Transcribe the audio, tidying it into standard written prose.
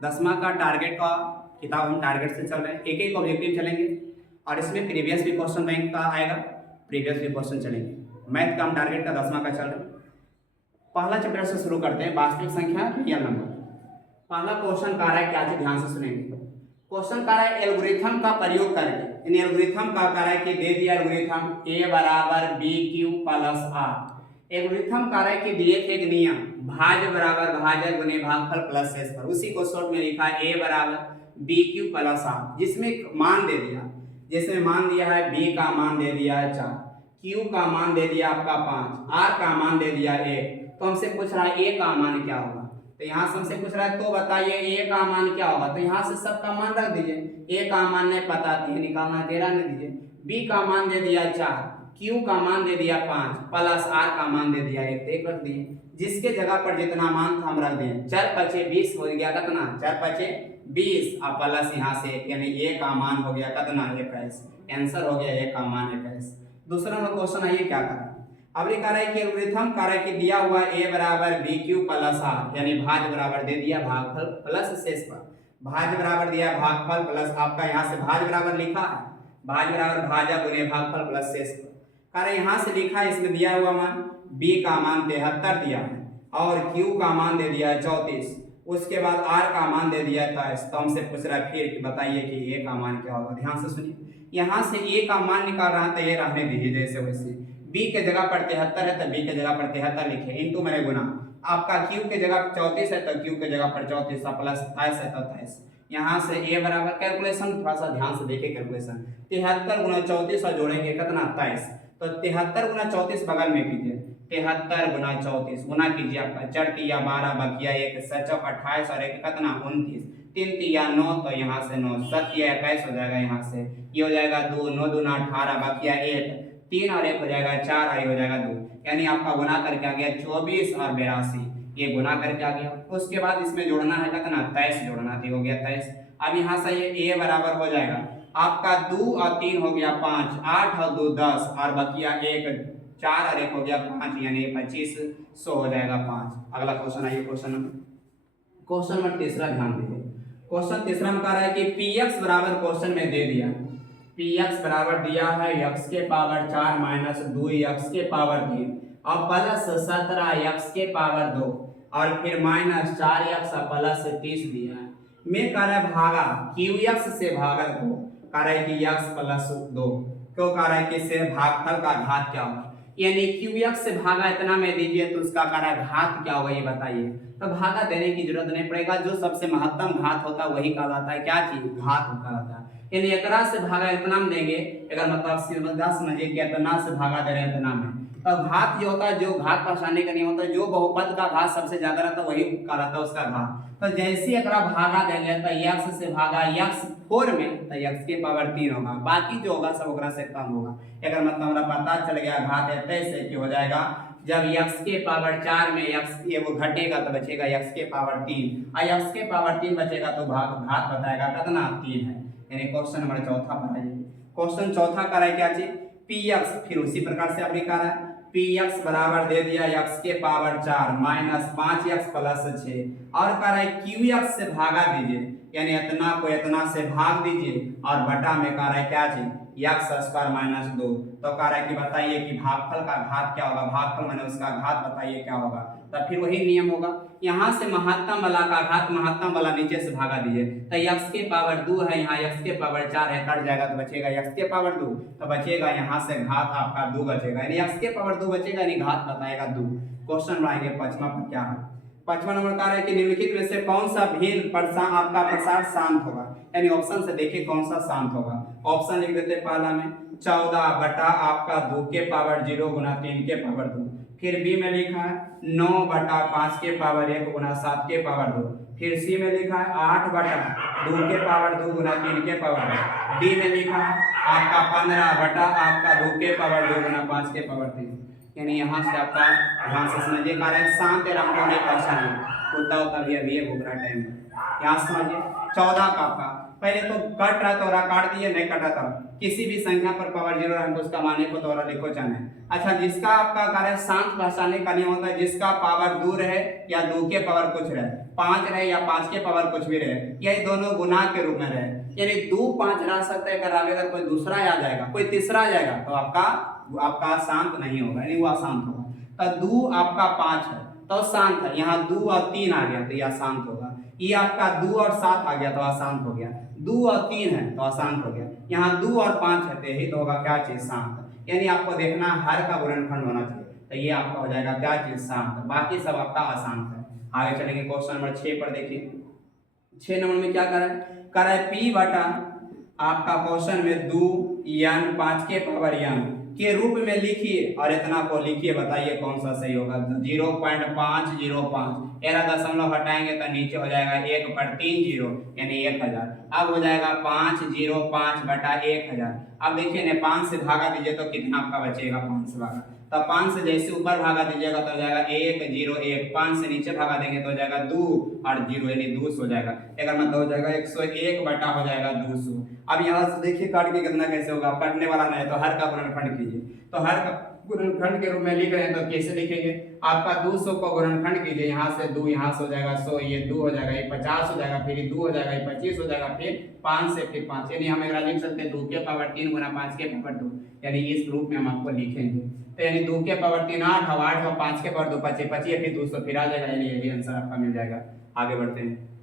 10वां का टारगेट का किताब हम टारगेट से चल रहे हैं, एक एक ऑब्जेक्टिव चलेंगे और इसमें प्रीवियस भी क्वेश्चन बैंक का आएगा, प्रीवियस भी क्वेश्चन चलेंगे। मैथ का हम टारगेट का 10वां का चल रहे हैं। पहला चैप्टर से शुरू करते हैं, वास्तविक संख्या रियल नंबर। पहला क्वेश्चन कह रहा है, क्या चीज ध्यान से सुनेंगे। क्वेश्चन कह रहा है एल्गोरिथम का प्रयोग करके, इन एल्गोरिथम का कह रहा है कि दे दिया एल्गोरिथम a बराबर B Q plus R. Algorithm कह रहा है कि दिए थे एक नियम भाज्य बराबर भाजक गुने भागफल प्लस शेष पर, उसी को शॉर्ट में लिखा है a बराबर बी क्यू प्लस आर, जिसमें मान दे दिया, जिसमें मान दिया है b का मान दे दिया है 4, q का मान दे दिया आपका 5, r का मान दे दिया 1। तो हमसे पूछ रहा है a का मान क्या होगा, तो यहाँ से हमसे पूछ रहा है तो बताइए a का मान क्या होगा। तो यहाँ से सबका मान रख दीजिए, a का मान नहीं पता 3 निकालना 13 नहीं दीजिए, b का मान दे दिया 4, q का मान दे दिया 5 प्लस r का मान दे दिया 1 रख दिए। जिसके जगह पर जितना मान था हम रख दिए, 4 पचे 20 हो गया कितना, 4 पचे 20 और प्लस यहाँ से यानी a का मान हो गया कितना 21, आंसर हो गया a का मान 21। दूसरा में क्वेश्चन आइए क्या करा, अब ये कह रहा है कि एल्गोरिथम कह रहा है कि दिया हुआ a बराबर बी क्यू प्लस आर, यानी भाज्य बराबर दे दिया भागफल प्लस शेष पर, भाज्य बराबर दिया भागफल प्लस आपका यहाँ से भाज्य बराबर लिखा है, भाज्य बराबर भाजक गुने भागफल प्लस शेष पर। कह रहा है यहाँ से लिखा है, इसमें दिया हुआ मान b का मान 73 दिया है और q का मान दे दिया है 34, उसके बाद r का मान दे दिया है 23। तो हमसे पूछ रहा है फिर बताइए कि a का मान क्या होगा। ध्यान से सुनिए, यहाँ से a का मान निकाल रहा है तो ये रहने दीजिए जैसे वैसे, b के जगह पर 73 है तो b के जगह पर 73 लिखे, इनटू मैंने गुना, आपका q के जगह 34 है तो q के जगह पर 34 प्लस 27 है तो 27। यहाँ से a बराबर कैलकुलेशन थोड़ा सा ध्यान से देखिए कैलकुलेशन, 73 गुना 34 और जोड़ेंगे कितना 27, तो 73 गुना 34 बगल में कीजिए, 73 गुना 34 गुना कीजिए, आपका 4 तिया 12 बकिया 1 7 28 और 1 कितना 29, 3 तिया 9 तो यहाँ से 9 7 तिया 21 हो जाएगा, यहाँ से ये हो जाएगा 2 9 दूना 18 बकिया 1 3 और 1 हो जाएगा 4 और 1 हो जाएगा 2, यानी आपका गुना करके आ गया 24 और 82, ये गुना करके आ गया। उसके बाद इसमें जोड़ना है कितना 23 जोड़ना थी, हो गया 23। अब यहाँ से ये a बराबर हो जाएगा आपका 2 और 3 हो गया 5, 8 और 2 10 और बकिया 1 4 और 1 हो गया 5, यानी 25 100 हो जाएगा 5। अगला क्वेश्चन आइए, क्वेश्चन नंबर तीसरा ध्यान दीजिए। क्वेश्चन तीसरा में कह रहा है कि px बराबर क्वेश्चन में दे दिया, px बराबर दिया है x के पावर 4 माइनस 2x के पावर 3 और प्लस 17x के पावर 2 और फिर माइनस 4x प्लस 30 दिया है। मैं कह रहा है भागा qx से भागा को, कह रहा है कि x प्लस 2, क्यों कह रहा है कि इससे भागफल का घात क्या होगा, यानी qx से भागा इतना में दीजिए तो उसका कह रहा है घात क्या होगा ये बताइए। तो भागा देने की जरूरत नहीं पड़ेगा, जो सबसे महत्तम घात होता है वही कहलाता है क्या चीज, घात कहलाता है। यानी एकरा से भागा इतना में देंगे, अगर मतलब सीधा समझिए कि इतना से भागा दे रहे हैं इतना में, तो घात जो होता है, जो घात पहचानने का नियम होता है, जो बहुपद का घात सबसे ज्यादा रहता है वही कहलाता है उसका घात। तो जैसे एकरा भागा देंगे तो x से भागा x 4 में तो x के पावर 3 होगा, बाकी जो होगा सब ओकरा से कम होगा। अगर मतलब हमारा पता चल गया घात है से कि हो जाएगा जब x के पावर 4 में x ये वो घटेगा तो बचेगा x के पावर 3 और x के पावर 3 बचेगा तो घात बताएगा कितना 3 है। यानी क्वेश्चन नंबर चौथा पर आइए। क्वेश्चन चौथा कर रहा है क्या चीज px, फिर उसी प्रकार से अपने कर रहा है px बराबर दे दिया x के पावर 4 माइनस 5x प्लस 6 और कह रहा है qx से भागा दीजिए, यानी इतना को इतना से भाग दीजिए और बटा में कह रहा है क्या चीज x स्क्वायर माइनस 2। तो कह रहा है कि बताइए कि भागफल का घात क्या होगा, भागफल माने उसका घात बताइए क्या होगा। तो फिर वही नियम होगा, यहाँ से महत्तम वाला का घात महत्तम वाला नीचे से भागा दीजिए, तो x के पावर 2 है, यहाँ x के पावर 4 है, कट जाएगा तो बचेगा x के पावर 2, तो बचेगा यहाँ से घात आपका 2 बचेगा, यानी x के पावर 2 बचेगा, यानी घात बताएगा 2। क्वेश्चन बनाएंगे पांचवा पर क्या है, पांचवा नंबर का है कि निम्नलिखित में से कौन सा भिन्न आपका प्रसार शांत होगा, यानी ऑप्शन से देखिए कौन सा शांत होगा। ऑप्शन लिख देते पहला में 14 बटा आपका 2 के पावर 0 गुना 3 के पावर 2, फिर बी में लिखा है 9 बटा 5 के पावर 1 गुना 7 के पावर 2, फिर सी में लिखा है 8 बटा 2 के पावर 2 गुना 3 के पावर 2, डी में लिखा है आपका 15 बटा आपका 2 के पावर 2 गुना 5 के पावर 3। यानी यहाँ से आपका ध्यान से समझिए, कारण शांत रंगों ने पहचाने होता होता भी अभी घूमना टाइम यहाँ समझिए। 14 का आपका पहले तो कट रहा तो काट दिए, नहीं कटा था किसी भी संख्या पर पावर 0 है तो उसका मान 1 तो लिखो चाहे। अच्छा, जिसका आपका कार्य शांत पहचानने का नियम होता है, जिसका पावर 2 रहे या 2 के पावर कुछ रहे, 5 रहे या 5 के पावर कुछ भी रहे, यही दोनों गुना के रूप में रहे, यानी 2 5 रह सकते हैं। अगर कोई दूसरा आ जाएगा, कोई तीसरा आ जाएगा तो आपका शांत नहीं होगा, यानी वो अशांत होगा। तो 2 आपका 5 है तो शांत है, यहाँ 2 और 3 आ गया तो यह अशांत होगा। ये आपका 2 और 7 आ गया तो अशांत हो गया, 2 और 3 है तो अशांत हो गया, यहाँ 2 और 5 है तो यही तो होगा क्या चीज, शांत। यानी आपको देखना हर का गुणनखंड होना चाहिए, तो ये आपका हो जाएगा क्या चीज, शांत, बाकी सब आपका अशांत है। आगे चलेंगे क्वेश्चन नंबर 6 पर। देखिए 6 नंबर में क्या कर रहा है P बटा आपका क्वेश्चन में 2 n 5 के पावर n के रूप में लिखिए और इतना को लिखिए, बताइए कौन सा सही होगा। 0.505 एरा दशमलव हटाएंगे तो नीचे हो जाएगा 1 पर 3 0 यानी 1000। अब हो जाएगा 505 बटा 1000। अब देखिए ना 5 से भागा दीजिए तो कितना आपका बचेगा, 5 से भागा तो 5 से जैसे ऊपर भागा दीजिएगा तो हो जाएगा 101, 5 से नीचे भागा देंगे तो हो जाएगा 2 और 0 यानी 200 हो जाएगा। अगर मतलब हो जाएगा 101 बटा हो जाएगा 200। अब यहाँ से देखिए काट के कितना कैसे होगा, काटने वाला नहीं तो हर का गुणनखंड कीजिए, तो हर का गुणनखंड के रूप में लिख रहे हैं तो कैसे लिखेंगे, आपका 200 को गुणनखंड कीजिए, यहाँ से 2 यहाँ से हो जाएगा 100, ये 2 हो जाएगा, ये 50 हो जाएगा, फिर 2 हो जाएगा, ये 25 हो जाएगा, फिर 5 से फिर 5, यानी हम अगर लिख सकते हैं 2 के पावर 3 गुना 5 के पावर 2, यानी इस रूप में हम आपको लिखेंगे। तो यानी 2 के पावर 3 8 और 5 के पावर 2 25 25 फिर 200 फिर आ जाएगा, यानी यही आंसर आपका मिल जाएगा। आगे बढ़ते हैं।